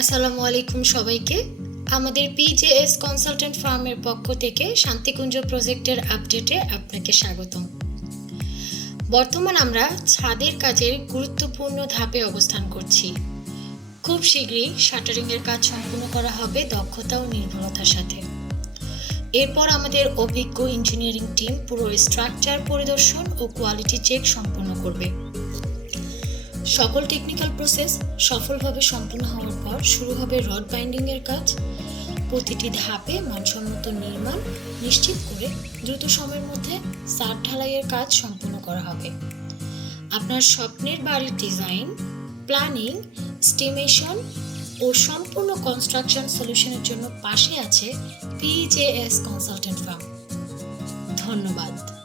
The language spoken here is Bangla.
আসসালামু আলাইকুম সবাইকে। আমাদের পিজেএস কনসালটেন্ট ফার্মের পক্ষ থেকে শান্তি কুঞ্জ প্রজেক্টের আপডেটে আপনাকে স্বাগতম। বর্তমান আমরা ছাদের কাজের গুরুত্বপূর্ণ ধাপে অবস্থান করছি। খুব শীঘ্রই শাটারিংয়ের কাজ সম্পূর্ণ করা হবে দক্ষতা ও নির্ভুলতার সাথে। এরপর আমাদের অভিজ্ঞ ইঞ্জিনিয়ারিং টিম পুরো স্ট্রাকচার পরিদর্শন ও কোয়ালিটি চেক সম্পন্ন করবে। সকল টেকনিক্যাল প্রসেস সফলভাবে সম্পূর্ণ হওয়ার পর শুরু হবে রড বাইন্ডিংয়ের কাজ। প্রতিটি ধাপে মানসম্মত নির্মাণ নিশ্চিত করে দ্রুত সময়ের মধ্যে ছাদ ঢালাইয়ের কাজ সম্পূর্ণ করা হবে। আপনার স্বপ্নের বাড়ির ডিজাইন, প্ল্যানিং, এস্টিমেশন ও সম্পূর্ণ কনস্ট্রাকশন সলিউশনের জন্য পাশে আছে পিজেএস কনসালটেন্ট ফার্ম। ধন্যবাদ।